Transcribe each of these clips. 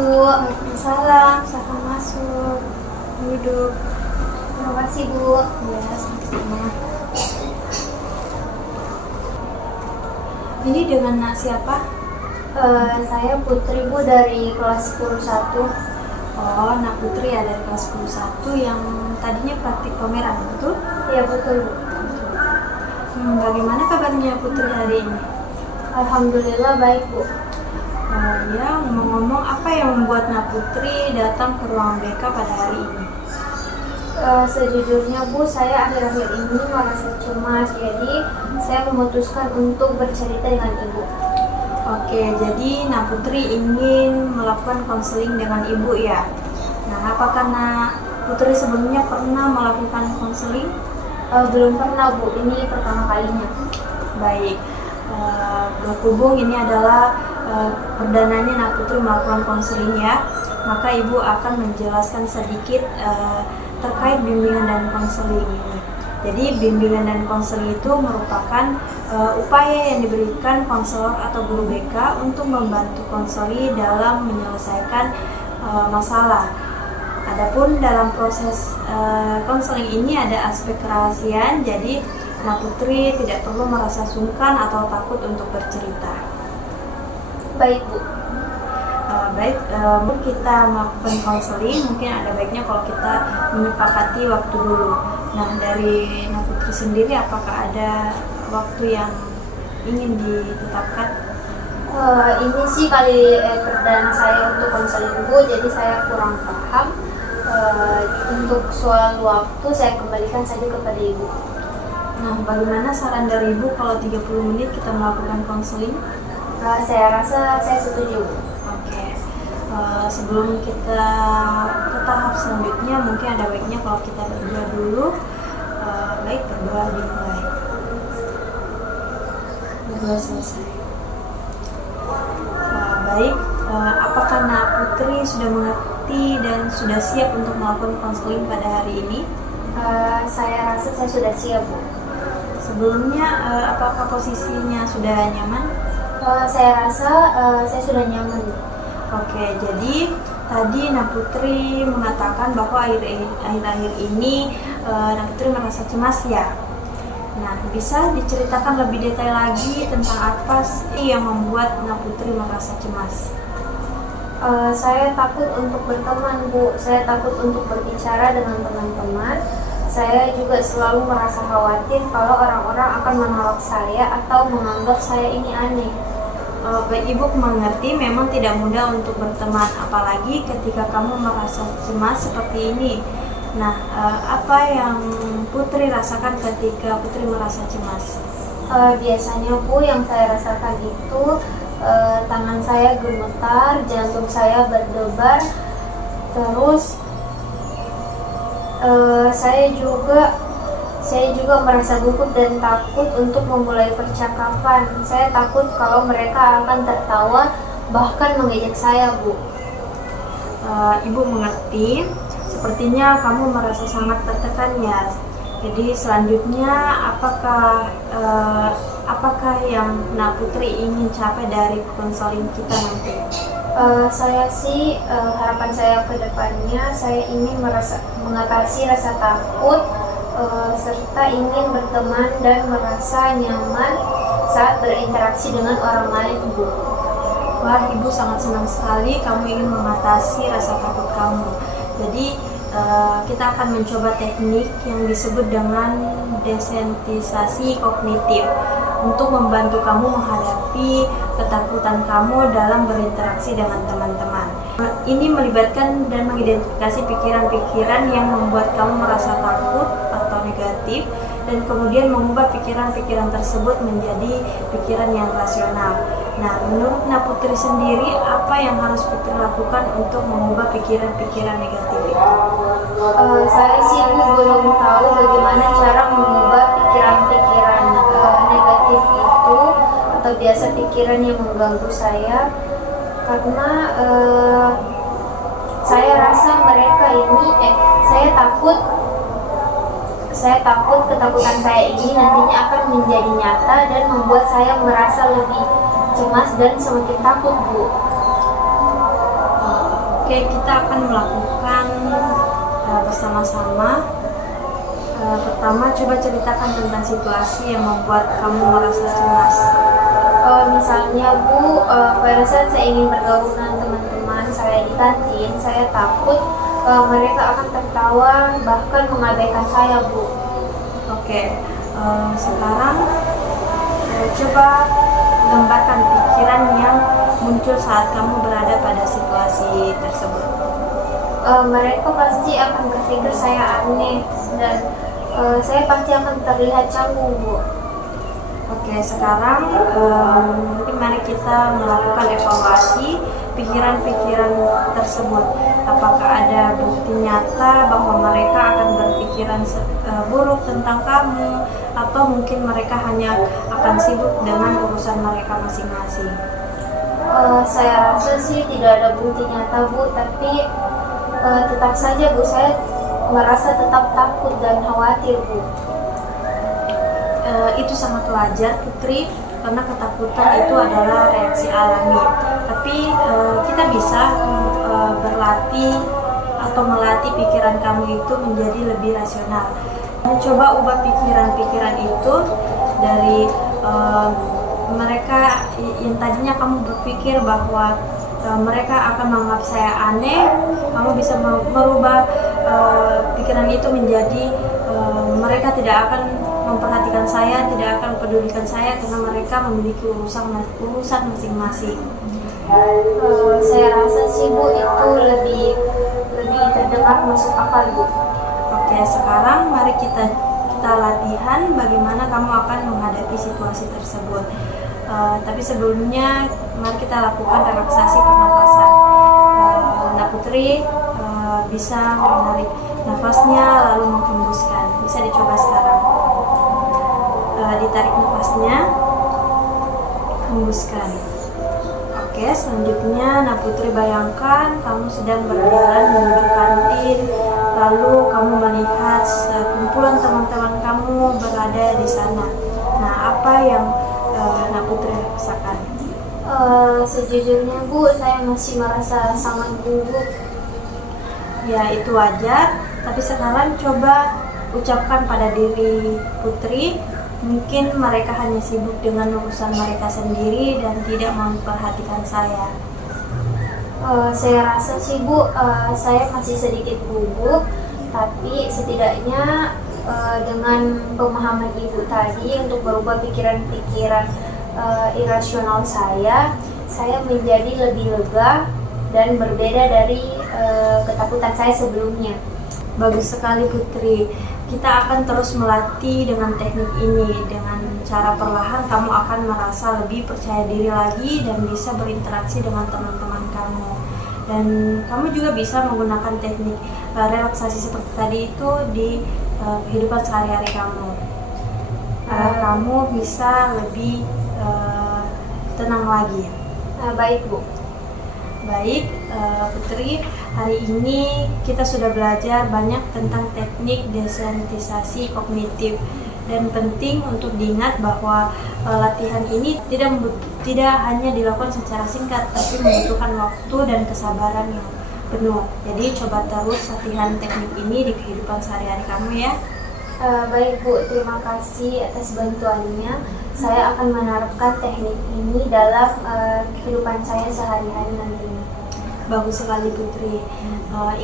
Bu. Waalaikumsalam, silakan masuk. Duduk. Terima kasih Bu. Ya, sama-sama. Ini dengan nak siapa? Saya Putri Bu dari kelas 10-1. Oh, nak Putri ya dari kelas 11 yang tadinya praktik pameran, betul? Iya betul Bu. Bagaimana kabarnya Putri hari ini? Alhamdulillah baik Bu. Ya, ngomong-ngomong, apa yang membuat nak Putri datang ke ruang BK pada hari ini? Sejujurnya Bu, saya akhir-akhir ini merasa cemas, jadi saya memutuskan untuk bercerita dengan Ibu. Oke, jadi nak Putri ingin melakukan konseling dengan ibu ya. Nah, apakah nak Putri sebelumnya pernah melakukan konseling? Belum pernah Bu, ini pertama kalinya. Baik, berhubung ini adalah perdananya nak Putri melakukan konseling ya, maka ibu akan menjelaskan sedikit terkait bimbingan dan konseling ini. Jadi bimbingan dan konseling itu merupakan upaya yang diberikan konselor atau guru BK untuk membantu konseli dalam menyelesaikan masalah. Adapun dalam proses konseling ini ada aspek kerahasiaan, jadi anak Putri tidak perlu merasa sungkan atau takut untuk bercerita. Baik Bu. Baik, kita melakukan konseling, mungkin ada baiknya kalau kita menyepakati waktu dulu. Nah, dari Nak Putri sendiri, apakah ada waktu yang ingin ditetapkan? Ini sih kali perdana saya untuk konseling Bu, jadi saya kurang paham. Untuk soal waktu saya kembalikan saja kepada Ibu. Nah, bagaimana saran dari Ibu kalau 30 menit kita melakukan konseling? Saya rasa saya setuju Bu. Oke. Sebelum kita ke tahap selanjutnya, mungkin ada baiknya kalau kita berdoa dulu. Baik, berdoa dimulai. Berdoa selesai. Baik, apakah Nak Putri sudah mengerti dan sudah siap untuk melakukan konseling pada hari ini? Saya rasa saya sudah siap Bu. Sebelumnya, apakah posisinya sudah nyaman? Saya rasa saya sudah nyaman Bu. Oke, jadi tadi Nak Putri mengatakan bahwa akhir-akhir ini Nak Putri merasa cemas ya. Nah, bisa diceritakan lebih detail lagi tentang apa sih yang membuat Nak Putri merasa cemas? Saya takut untuk berteman Bu, saya takut untuk berbicara dengan teman-teman. Saya juga selalu merasa khawatir kalau orang-orang akan menolak saya atau menganggap saya ini aneh. Baik, Ibu mengerti memang tidak mudah untuk berteman, apalagi ketika kamu merasa cemas seperti ini. Nah, apa yang Putri rasakan ketika Putri merasa cemas? Biasanya Bu, yang saya rasakan itu tangan saya gemetar, jantung saya berdebar, terus saya juga merasa gugup dan takut untuk memulai percakapan. Saya takut kalau mereka akan tertawa, bahkan mengejek saya, Bu. Ibu mengerti. Sepertinya kamu merasa sangat tertekan ya. Jadi selanjutnya apakah yang Nak Putri ingin capai dari konseling kita nanti? Saya sih harapan saya ke depannya, saya ingin mengatasi rasa takut, serta ingin berteman dan merasa nyaman saat berinteraksi dengan orang lain, Bu. Wah, Ibu sangat senang sekali kamu ingin mengatasi rasa takut kamu. Jadi kita akan mencoba teknik yang disebut dengan desensitisasi kognitif untuk membantu kamu menghadapi ketakutan kamu dalam berinteraksi dengan teman-teman. Ini melibatkan dan mengidentifikasi pikiran-pikiran yang membuat kamu merasa takut atau negatif, dan kemudian mengubah pikiran-pikiran tersebut menjadi pikiran yang rasional. Nah, menurut Nak Putri sendiri, apa yang harus Putri lakukan untuk mengubah pikiran-pikiran negatif itu? Saya sih belum tahu bagaimana cara mengubah pikiran-pikiran negatif itu, atau biasa pikiran yang mengganggu saya, karena saya rasa mereka ini, saya takut ketakutan saya ini nantinya akan menjadi nyata dan membuat saya merasa lebih cemas dan semakin takut, Bu. Oke, kita akan melakukan bersama-sama. Pertama, coba ceritakan tentang situasi yang membuat kamu merasa cemas. Misalnya Bu, pada saat saya ingin bergaul dengan teman-teman saya di kantin, saya takut mereka akan tertawa bahkan mengabaikan saya Bu. Oke, sekarang coba gambarkan pikiran yang muncul saat kamu berada pada situasi tersebut. Mereka pasti akan berpikir saya aneh dan saya pasti akan terlihat canggung Bu. Oke, sekarang mungkin mari kita melakukan evaluasi pikiran-pikiran tersebut. Apakah ada bukti nyata bahwa mereka akan berpikiran buruk tentang kamu, atau mungkin mereka hanya akan sibuk dengan urusan mereka masing-masing? Saya rasa sih tidak ada bukti nyata Bu, tapi tetap saja Bu, saya merasa tetap takut dan khawatir Bu. Itu sangat wajar Putri, karena ketakutan itu adalah reaksi alami. Tapi kita bisa berlatih atau melatih pikiran kamu itu menjadi lebih rasional. Coba ubah pikiran-pikiran itu dari mereka yang tadinya kamu berpikir bahwa mereka akan menganggap saya aneh, kamu bisa merubah pikiran itu menjadi mereka tidak akan memperhatikan saya, tidak akan pedulikan saya karena mereka memiliki urusan masing-masing. Saya rasa sih Bu, itu lebih terdengar masuk akal Bu. Oke, sekarang mari kita latihan bagaimana kamu akan menghadapi situasi tersebut. Tapi sebelumnya mari kita lakukan relaksasi pernapasan. Nah Putri bisa menarik nafasnya lalu menghembuskan. Bisa dicoba sekarang. Ditarik nafasnya, hembuskan. Oke, selanjutnya Nah Putri bayangkan kamu sedang berjalan menuju kantin, lalu kamu melihat kumpulan teman-teman kamu berada di sana. Nah, apa yang Nah Putri rasakan? Sejujurnya Bu, saya masih merasa sangat gugup. Ya, itu wajar, tapi sekarang coba ucapkan pada diri Putri, mungkin mereka hanya sibuk dengan urusan mereka sendiri dan tidak memperhatikan saya. Saya rasa sih Bu, saya masih sedikit gugup, tapi setidaknya dengan pemahaman Ibu tadi untuk berubah pikiran-pikiran irasional saya menjadi lebih lega dan berbeda dari ketakutan saya sebelumnya. Bagus sekali Putri. Kita akan terus melatih dengan teknik ini. Dengan cara perlahan kamu akan merasa lebih percaya diri lagi dan bisa berinteraksi dengan teman-teman kamu. Dan kamu juga bisa menggunakan teknik relaksasi seperti tadi itu di kehidupan sehari-hari kamu. Kamu bisa lebih tenang lagi. Baik Bu. Baik, Putri, hari ini kita sudah belajar banyak tentang teknik desensitisasi kognitif, dan penting untuk diingat bahwa latihan ini tidak hanya dilakukan secara singkat, tapi membutuhkan waktu dan kesabaran yang penuh. Jadi coba terus latihan teknik ini di kehidupan sehari-hari kamu ya. Baik Bu, terima kasih atas bantuannya. Saya akan menerapkan teknik ini dalam kehidupan saya sehari-hari nantinya. Bagus sekali Putri.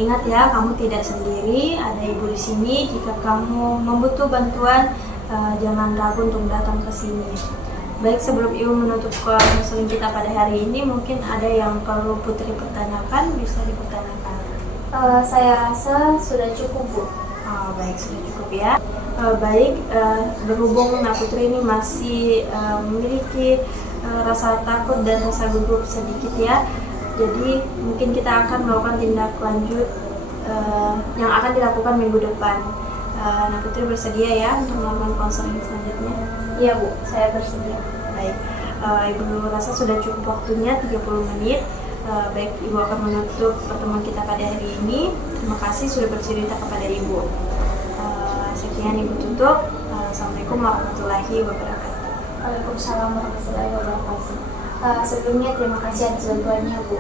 Ingat ya, kamu tidak sendiri. Ada Ibu di sini. Jika kamu membutuh bantuan, jangan ragu untuk datang ke sini. Baik, sebelum Ibu menutup konseling kita pada hari ini, mungkin ada yang perlu Putri pertanyakan, bisa dipertanyakan. Saya rasa sudah cukup Bu. Baik, sudah cukup ya. Berhubung Nah Putri ini masih memiliki rasa takut dan rasa gugup sedikit ya. Jadi mungkin kita akan melakukan tindak lanjut yang akan dilakukan minggu depan. Nah Putri bersedia ya untuk melakukan konseling selanjutnya? Iya Bu, saya bersedia. Baik, Ibu rasa sudah cukup waktunya 30 menit. Baik, Ibu akan menutup pertemuan kita pada hari ini. Terima kasih sudah bercerita kepada Ibu. Sekian Ibu tutup. Assalamualaikum warahmatullahi wabarakatuh. Waalaikumsalam warahmatullahi wabarakatuh. Sebelumnya terima kasih atas bantuannya Bu.